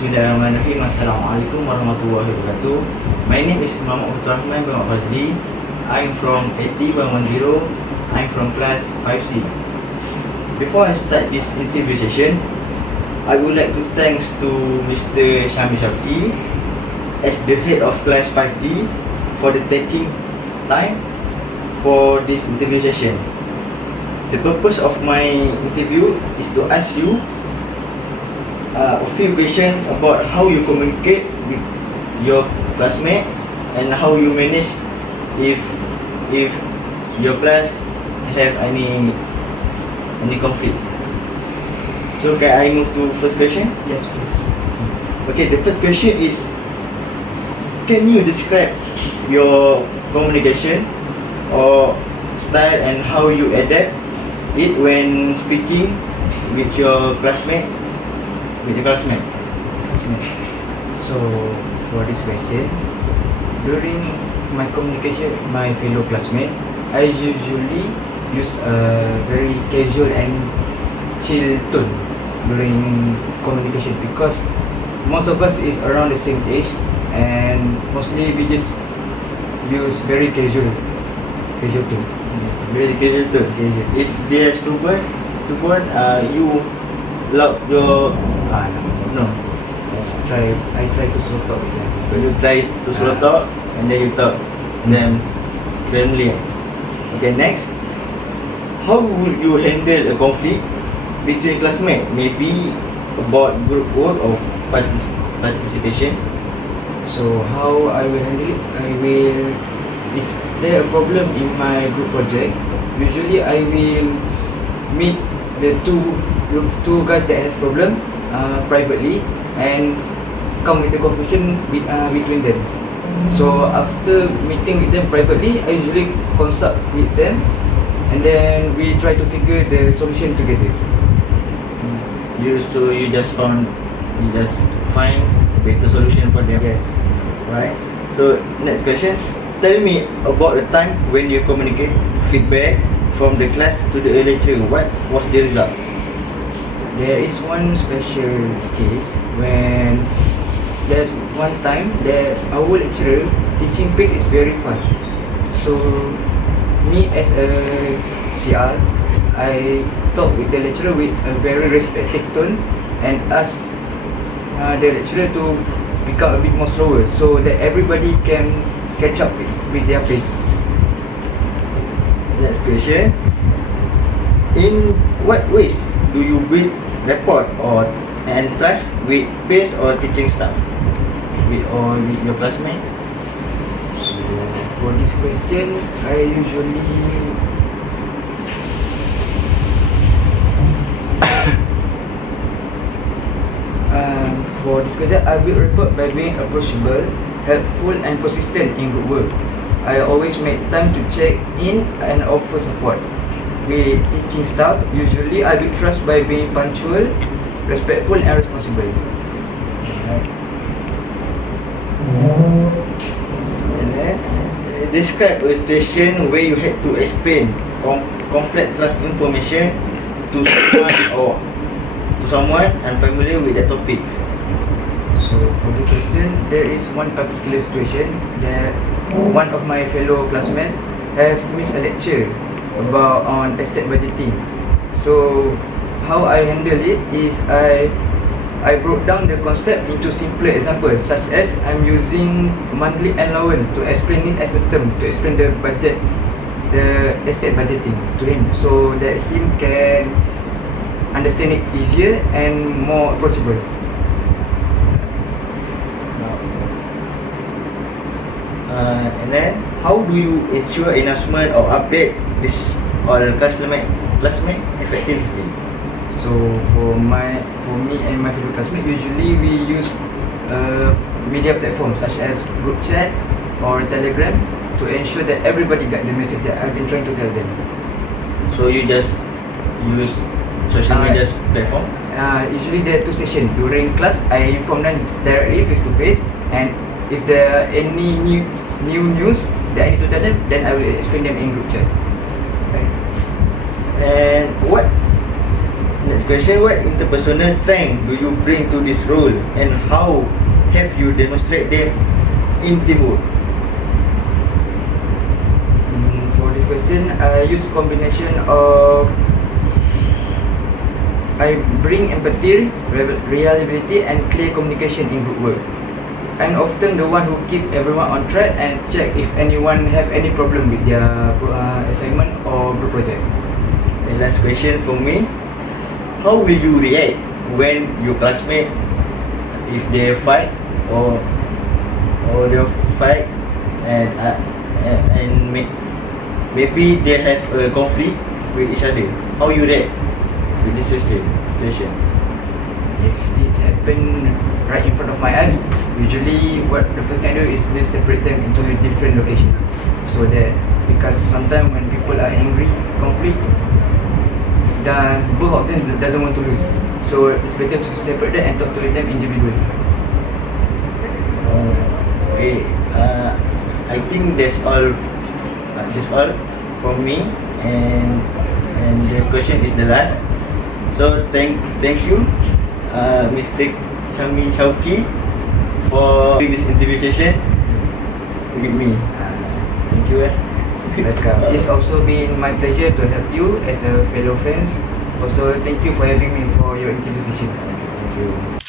Bismillahirrahmanirrahim. Assalamualaikum warahmatullahi wabarakatuh. My name is Muhamad Fathurrahman bin Fazli. I'm from 80.10. I'm from class 5C. Before I start this interview session, I would like to thanks to Mr. Syami Shafki as the head of class 5D for the taking time for this interview session. The purpose of my interview is to ask you a few questions about how you communicate with your classmate and how you manage if your class have any conflict. So can I move to first question? Yes, please. Okay, the first question is, can you describe your communication or style and how you adapt it when speaking with your classmate? So for this question, during my communication with my fellow classmate, I usually use a very casual and chill tone during communication because most of us is around the same age and mostly we just use very casual tone. Very casual tone. If they are stubborn, you loud your no. I try to slow talk with them So you first. try to slow talk and then you talk them calmly. Okay, next. How would you handle a conflict between classmates? Maybe about group work or participation. So how I will handle it? If there a problem in my group project, usually I will meet the two guys that have problem privately and come with the conclusion between them. So after meeting with them privately, I usually consult with them and then we try to figure the solution together. You just find a better solution for them. Yes. Right. So next question. Tell me about the time when you communicate feedback from the class to the lecturer. What was the result? There is one special case when there's one time that our lecturer teaching pace is very fast. So me as a CR, I talk with the lecturer with a very respectful tone and ask the lecturer to become a bit more slower so that everybody can catch up with their pace. Next question. In what ways do you build rapport and trust with peers or teaching staff? With your classmates? So for this question, I usually I will report by being approachable, helpful and consistent in group work. I always make time to check in and offer support. With teaching staff, usually I will trust by being punctual, respectful and responsible. And then describe a situation where you had to explain complex class information to someone unfamiliar with the topics. So for the question, there is one particular situation that one of my fellow classmates have missed a lecture about on estate budgeting. So how I handle it is I broke down the concept into simpler examples, such as I'm using monthly allowance to explain it as a term to explain the estate budgeting to him, so that him can understand it easier and more approachable. And then how do you ensure announcement or update this all classmate effectively? So for me and my fellow classmates, usually we use media platforms such as group chat or Telegram to ensure that everybody got the message that I've been trying to tell them. So you just use social media platform? Usually there are two stations. During class, I inform them directly face to face, and if there are any new news that I need to tell them, then I will explain them in group chat. And what Next question, what interpersonal strength do you bring to this role and how have you demonstrate them in teamwork? For this question, I use combination of I bring empathy, reliability and clear communication in group work. I'm often the one who keep everyone on track and check if anyone have any problem with their assignment or group project. And last question for me, how will you react when your classmate, if they fight or they fight and maybe they have a conflict with each other? How you react with this situation? If it happen right in front of my eyes, usually what the first thing I do is we separate them into different locations. So that because sometimes when people are angry, conflict, dan both of them doesn't want to lose. So it's better to separate them and talk to them individually. Okay, I think that's all. That's all from me, and the question is the last. So thank you, Mr. Shami Chauki, for doing this interview session with me. Thank you. Welcome. It's also been my pleasure to help you as a fellow friends. Also, thank you for having me for your interview session. Thank you.